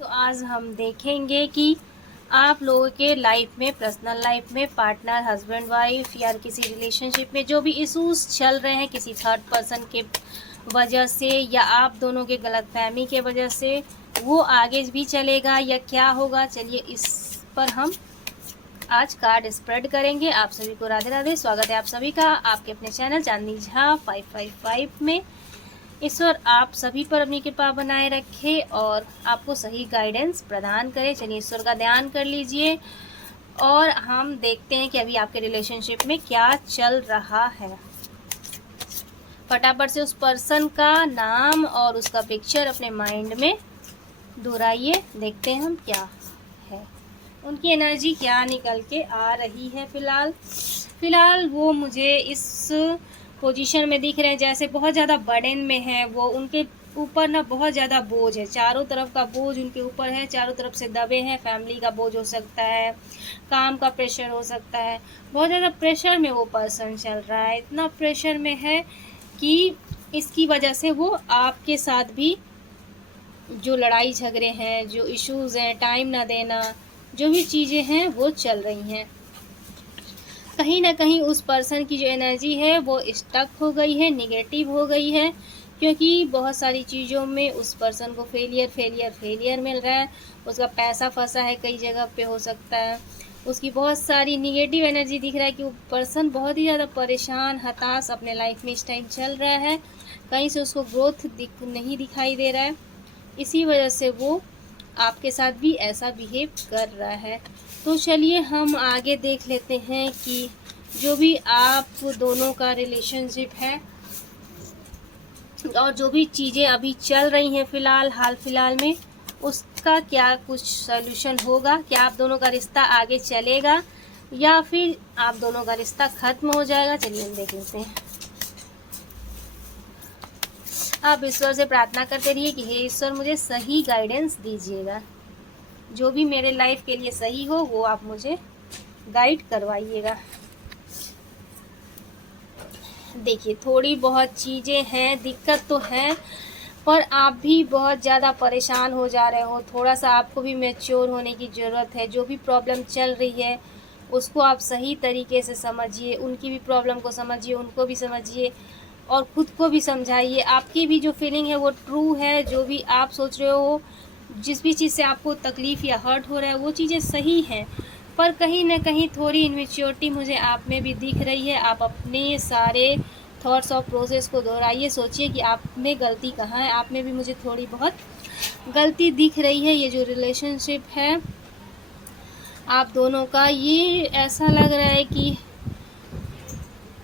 तो आज हम देखेंगे कि आप लोगों के लाइफ में, पर्सनल लाइफ में, पार्टनर, हस्बैंड वाइफ या किसी रिलेशनशिप में जो भी इश्यूज चल रहे हैं किसी थर्ड पर्सन के वजह से या आप दोनों के गलतफहमी के वजह से, वो आगे भी चलेगा या क्या होगा, चलिए इस पर हम आज कार्ड स्प्रेड करेंगे। आप सभी को राधे राधे, स्वागत है आप सभी का आपके अपने चैनल चांदनी झा 555 में। ईश्वर आप सभी पर अपनी कृपा बनाए रखे और आपको सही गाइडेंस प्रदान करे। चलिए ईश्वर का ध्यान कर लीजिए और हम देखते हैं कि अभी आपके रिलेशनशिप में क्या चल रहा है। फटाफट से उस पर्सन का नाम और उसका पिक्चर अपने माइंड में दोहराइए। देखते हैं हम क्या है, उनकी एनर्जी क्या निकल के आ रही है। फिलहाल वो मुझे इस पोजीशन में दिख रहे हैं जैसे बहुत ज़्यादा बर्डन में है। वो उनके ऊपर ना बहुत ज़्यादा बोझ है, चारों तरफ का बोझ उनके ऊपर है, चारों तरफ से दबे हैं। फैमिली का बोझ हो सकता है, काम का प्रेशर हो सकता है, बहुत ज़्यादा प्रेशर में वो पर्सन चल रहा है। इतना प्रेशर में है कि इसकी वजह से वो आपके साथ भी जो लड़ाई झगड़े हैं, जो इश्यूज़ हैं, टाइम ना देना, जो भी चीज़ें हैं वो चल रही हैं। कहीं ना कहीं उस पर्सन की जो एनर्जी है वो स्टक हो गई है, निगेटिव हो गई है, क्योंकि बहुत सारी चीज़ों में उस पर्सन को फेलियर मिल रहा है। उसका पैसा फंसा है कई जगह पे, हो सकता है उसकी बहुत सारी निगेटिव एनर्जी दिख रहा है कि वो पर्सन बहुत ही ज़्यादा परेशान, हताश अपने लाइफ में इस टाइम चल रहा है। कहीं से उसको ग्रोथ नहीं दिखाई दे रहा है, इसी वजह से वो आपके साथ भी ऐसा बिहेव कर रहा है। तो चलिए हम आगे देख लेते हैं कि जो भी आप दोनों का रिलेशनशिप है और जो भी चीज़ें अभी चल रही हैं हाल फिलहाल में, उसका क्या कुछ सॉल्यूशन होगा। क्या आप दोनों का रिश्ता आगे चलेगा या फिर आप दोनों का रिश्ता ख़त्म हो जाएगा। चलिए हम देख लेते हैं। आप ईश्वर से प्रार्थना करते रहिए कि हे ईश्वर मुझे सही गाइडेंस दीजिएगा, जो भी मेरे लाइफ के लिए सही हो वो आप मुझे गाइड करवाइएगा। देखिए थोड़ी बहुत चीज़ें हैं, दिक्कत तो है, पर आप भी बहुत ज़्यादा परेशान हो जा रहे हो। थोड़ा सा आपको भी मैच्योर होने की ज़रूरत है। जो भी प्रॉब्लम चल रही है उसको आप सही तरीके से समझिए, उनकी भी प्रॉब्लम को समझिए, उनको भी समझिए और ख़ुद को भी समझाइए। आपकी भी जो फीलिंग है वो ट्रू है, जो भी आप सोच रहे हो, जिस भी चीज़ से आपको तकलीफ़ या हर्ट हो रहा है वो चीज़ें सही हैं, पर कहीं ना कहीं थोड़ी इनमेच्योरिटी मुझे आप में भी दिख रही है। आप अपने सारे थॉट्स और प्रोसेस को दोहराइए, सोचिए कि आप में गलती कहाँ है। आप में भी मुझे थोड़ी बहुत गलती दिख रही है। ये जो रिलेशनशिप है आप दोनों का, ये ऐसा लग रहा है कि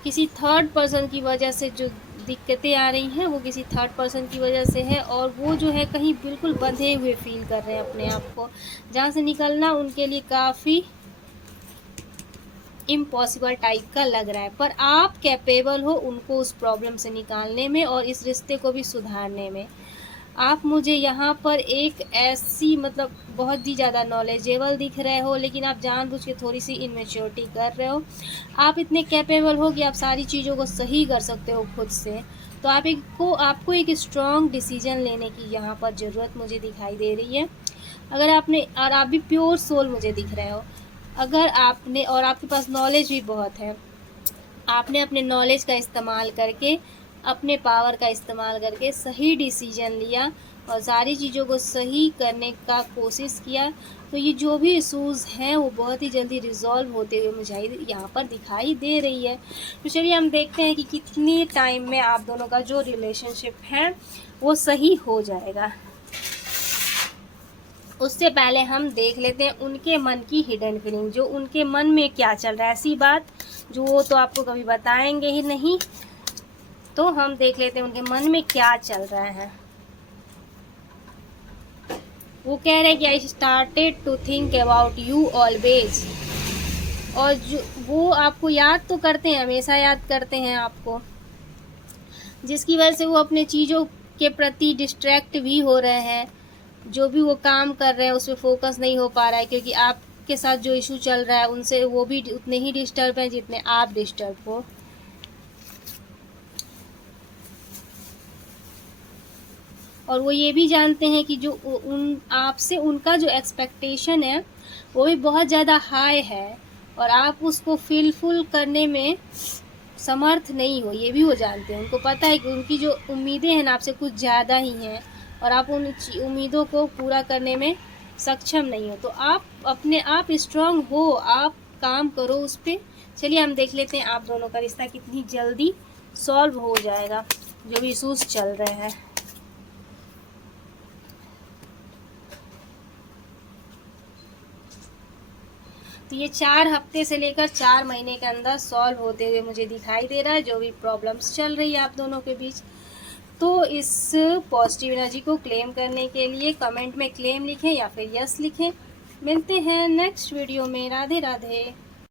किसी थर्ड पर्सन की वजह से जो दिक्कतें आ रही हैं वो किसी थर्ड पर्सन की वजह से है, और वो जो है कहीं बिल्कुल बंधे हुए फील कर रहे हैं अपने आप को, जहाँ से निकलना उनके लिए काफ़ी इम्पॉसिबल टाइप का लग रहा है। पर आप कैपेबल हो उनको उस प्रॉब्लम से निकालने में और इस रिश्ते को भी सुधारने में। आप मुझे यहाँ पर एक ऐसी बहुत ही ज़्यादा नॉलेजेबल दिख रहे हो, लेकिन आप जानबूझ के थोड़ी सी इनमेच्योरिटी कर रहे हो। आप इतने कैपेबल हो कि आप सारी चीज़ों को सही कर सकते हो खुद से। तो आपको एक स्ट्रॉन्ग डिसीजन लेने की यहाँ पर ज़रूरत मुझे दिखाई दे रही है। अगर आप भी प्योर सोल मुझे दिख रहे हो, अगर आपने, और आपके पास नॉलेज भी बहुत है, आपने अपने नॉलेज का इस्तेमाल करके, अपने पावर का इस्तेमाल करके सही डिसीजन लिया और सारी चीज़ों को सही करने का कोशिश किया, तो ये जो भी इशूज़ हैं वो बहुत ही जल्दी रिजॉल्व होते हुए मुझे यहाँ पर दिखाई दे रही है। तो चलिए हम देखते हैं कि कितनी टाइम में आप दोनों का जो रिलेशनशिप है वो सही हो जाएगा। उससे पहले हम देख लेते हैं उनके मन की हिडन फीलिंग, जो उनके मन में क्या चल रहा है। ऐसी बात जो वो तो आपको कभी बताएंगे ही नहीं, तो हम देख लेते हैं उनके मन में क्या चल रहा है। वो कह रहे हैं कि I started to think about you always, और जो वो आपको याद तो करते हैं, हमेशा याद करते हैं आपको, जिसकी वजह से वो अपने चीज़ों के प्रति डिस्ट्रैक्ट भी हो रहे हैं। जो भी वो काम कर रहे हैं उस पर फोकस नहीं हो पा रहा है, क्योंकि आपके साथ जो इशू चल रहा है उनसे वो भी उतने ही डिस्टर्ब हैं जितने आप डिस्टर्ब हो। और वो ये भी जानते हैं कि जो उन आपसे उनका जो एक्सपेक्टेशन है वो भी बहुत ज़्यादा हाई है और आप उसको फुलफिल करने में समर्थ नहीं हो, ये भी वो जानते हैं। उनको पता है कि उनकी जो उम्मीदें हैं ना आपसे कुछ ज़्यादा ही हैं और आप उन उम्मीदों को पूरा करने में सक्षम नहीं हो। तो आप अपने आप स्ट्रांग हो, आप काम करो उस पर। चलिए हम देख लेते हैं आप दोनों का रिश्ता कितनी जल्दी सॉल्व हो जाएगा, जो भी इशूज़ चल रहे हैं। तो ये 4 हफ्ते से लेकर 4 महीने के अंदर सॉल्व होते हुए मुझे दिखाई दे रहा है, जो भी प्रॉब्लम्स चल रही है आप दोनों के बीच। तो इस पॉजिटिव एनर्जी को क्लेम करने के लिए कमेंट में क्लेम लिखें या फिर यस लिखें। मिलते हैं नेक्स्ट वीडियो में। राधे राधे।